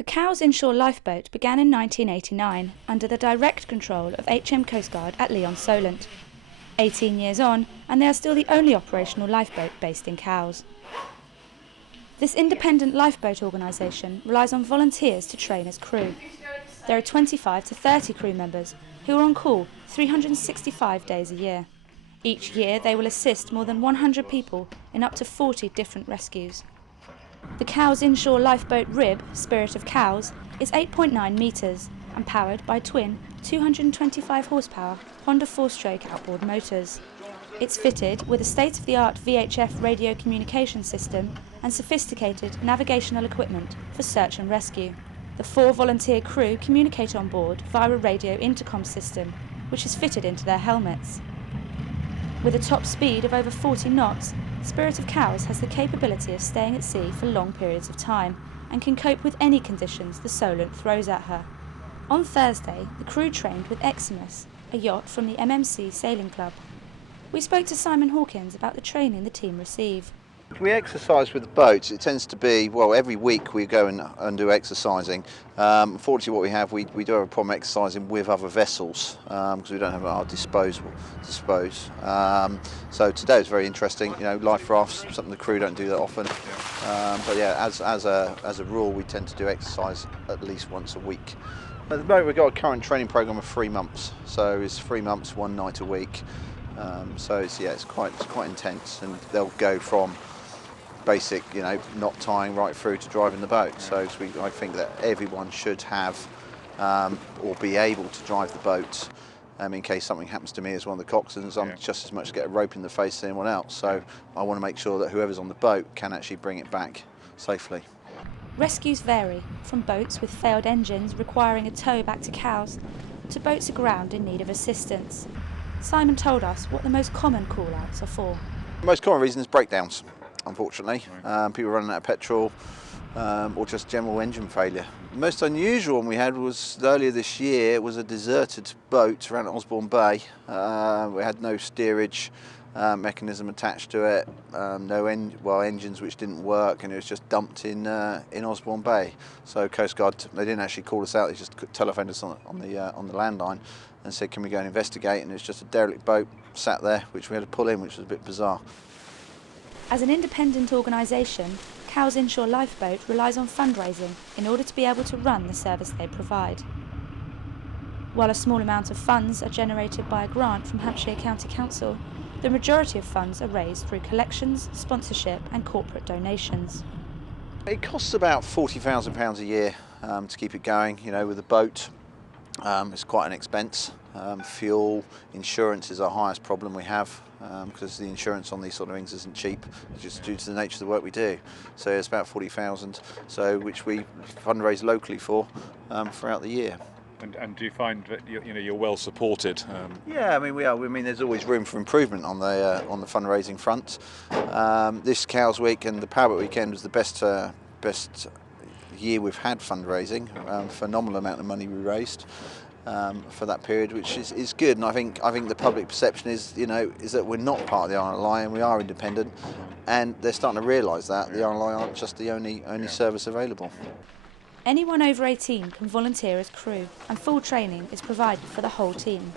The Cowes Inshore Lifeboat began in 1989 under the direct control of HM Coast Guard at Lyon Solent. 18 years on, and they are still the only operational lifeboat based in Cowes. This independent lifeboat organisation relies on volunteers to train as crew. There are 25 to 30 crew members who are on call 365 days a year. Each year they will assist more than 100 people in up to 40 different rescues. The Cowes Inshore Lifeboat Rib, Spirit of Cowes, is 8.9 metres and powered by twin 225 horsepower Honda 4-stroke outboard motors. It's fitted with a state-of-the-art VHF radio communication system and sophisticated navigational equipment for search and rescue. The 4 volunteer crew communicate on board via a radio intercom system, which is fitted into their helmets. With a top speed of over 40 knots, Spirit of Cowes has the capability of staying at sea for long periods of time and can cope with any conditions the Solent throws at her. On Thursday, the crew trained with Eximus, a yacht from the MMC Sailing Club. We spoke to Simon Hawkins about the training the team receive. We exercise with the boats. It tends to be, well, every week we go and do exercising. Unfortunately, what we have, we do have a problem exercising with other vessels because we don't have it at our disposal. So today was very interesting. You know, life rafts, something the crew don't do that often. But yeah, as a rule, we tend to do exercise at least once a week. At the moment, we've got a current training program of 3 months. So it's 3 months, 1 night a week. So it's quite intense, and they'll go from basic, knot tying right through to driving the boat. So I think that everyone should have or be able to drive the boat. In case something happens to me as one of the coxswains, I'm just as much to get a rope in the face as anyone else. So I want to make sure that whoever's on the boat can actually bring it back safely. Rescues vary, from boats with failed engines requiring a tow back to Cowes, to boats aground in need of assistance. Simon told us what the most common call-outs are for. The most common reason is breakdowns, unfortunately. People running out of petrol or just general engine failure. The most unusual one we had was earlier this year. It was a deserted boat around Osborne Bay. We had no steerage mechanism attached to it, engines which didn't work, and it was just dumped in Osborne Bay. So Coast Guard, they didn't actually call us out, they just telephoned us on the landline and said, can we go and investigate? And it was just a derelict boat sat there, which we had to pull in, which was a bit bizarre. As an independent organisation, Cowes Inshore Lifeboat relies on fundraising in order to be able to run the service they provide. While a small amount of funds are generated by a grant from Hampshire County Council, the majority of funds are raised through collections, sponsorship and corporate donations. It costs about £40,000 a year to keep it going, with a boat. It's quite an expense. Fuel, insurance is our highest problem we have because the insurance on these sort of things isn't cheap, just due to the nature of the work we do. So it's about 40,000, which we fundraise locally for throughout the year. And do you find that you're well supported? Yeah, we are. There's always room for improvement on the fundraising front. This Cowes Week and the Powerboat Weekend was the best year we've had fundraising. Phenomenal amount of money we raised for that period, which is good. And I think the public perception is that we're not part of the RNLI and we are independent, and they're starting to realise that the RNLI aren't just the only service available. Anyone over 18 can volunteer as crew, and full training is provided for the whole team.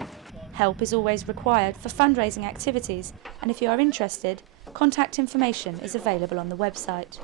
Help is always required for fundraising activities, and if you are interested, contact information is available on the website.